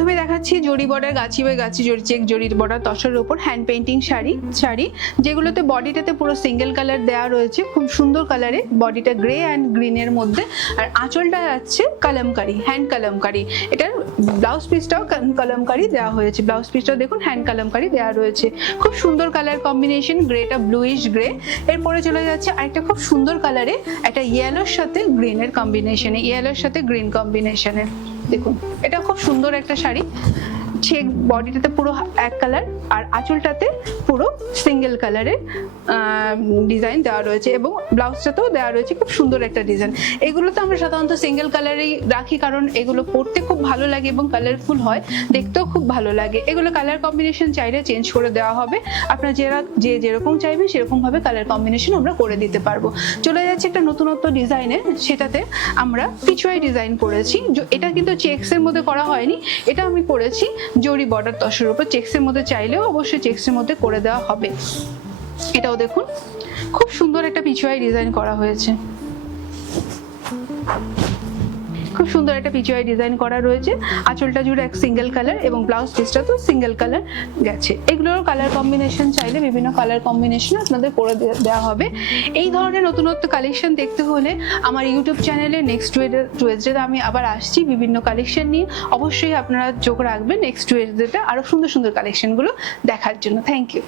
প্রথমে দেখাচ্ছি জরি বর্ডার গাছি বাই গাছি জরি চেক জরির বর্ডার তসরের উপর হ্যান্ড পেইন্টিং শাড়ি যেগুলোতে বডিটাতে পুরো সিঙ্গেল কালার দেওয়া রয়েছে, খুব সুন্দর কালারে, বডিটা গ্রে অ্যান্ড গ্রিনের মধ্যে। আর আঁচলটা যাচ্ছে কালামকারি, হ্যান্ড কালামকারি। এটার ব্লাউজ পিসটাও কালামকারি দেওয়া হয়েছে, ব্লাউজ পিসটাও দেখুন হ্যান্ড কালামকারি দেওয়া রয়েছে। খুব সুন্দর colour combination, Greta bluish grey. এরপরে চলে যাচ্ছে আরেকটা খুব সুন্দর কালারে, একটা ইয়েলোর সাথে গ্রিনের কম্বিনেশনে, ইয়েলোর সাথে গ্রিন কম্বিনেশনে। দেখুন এটা খুব সুন্দর একটা শাড়ি, চেক বডিটাতে পুরো এক কালার আর আঁচলটাতে পুরো সিঙ্গেল কালারের ডিজাইন দেওয়া রয়েছে এবং ব্লাউজটাতেও দেওয়া রয়েছে খুব সুন্দর একটা ডিজাইন। এগুলো তো আমরা সাধারণত সিঙ্গেল কালারেই রাখি, কারণ এগুলো পরতে খুব ভালো লাগে এবং কালারফুল হয়, দেখতেও খুব ভালো লাগে। এগুলো কালার কম্বিনেশন চাইলে চেঞ্জ করে দেওয়া হবে, আপনারা যেরকম চাইবেন সেরকমভাবে কালার কম্বিনেশন আমরা করে দিতে পারবো। চলে যাচ্ছে একটা নতুনত্ব ডিজাইনে, সেটাতে আমরা পিছুয়াই ডিজাইন করেছি। এটা কিন্তু চেক্সের মধ্যে করা হয়নি, এটা আমি করেছি জরি বর্ডার তসরের উপর। চেক্সের মধ্যে চাইলেও অবশ্যই চেক্সের মধ্যে করে দেওয়া হবে। এটাও দেখুন খুব সুন্দর একটা পিছুয়াই ডিজাইন করা হয়েছে, খুব সুন্দর একটা পিছুয়াই ডিজাইন করা রয়েছে। আঁচলটা জুড়ে এক সিঙ্গেল কালার এবং ব্লাউজ পিসটা তো সিঙ্গেল কালার গেছে। এগুলোর কালার কম্বিনেশন চাইলে বিভিন্ন কালার কম্বিনেশন আপনাদের করে দেওয়া হবে। এই ধরনের নতুনত্ব কালেকশন দেখতে হলে আমার ইউটিউব চ্যানেলে নেক্সট ওয়েডনেসডে আমি আবার আসছি বিভিন্ন কালেকশন নিয়ে। অবশ্যই আপনারা চোখ রাখবেন নেক্সট ওয়েডনেসডে আরো সুন্দর সুন্দর কালেকশনগুলো দেখার জন্য। Thank you.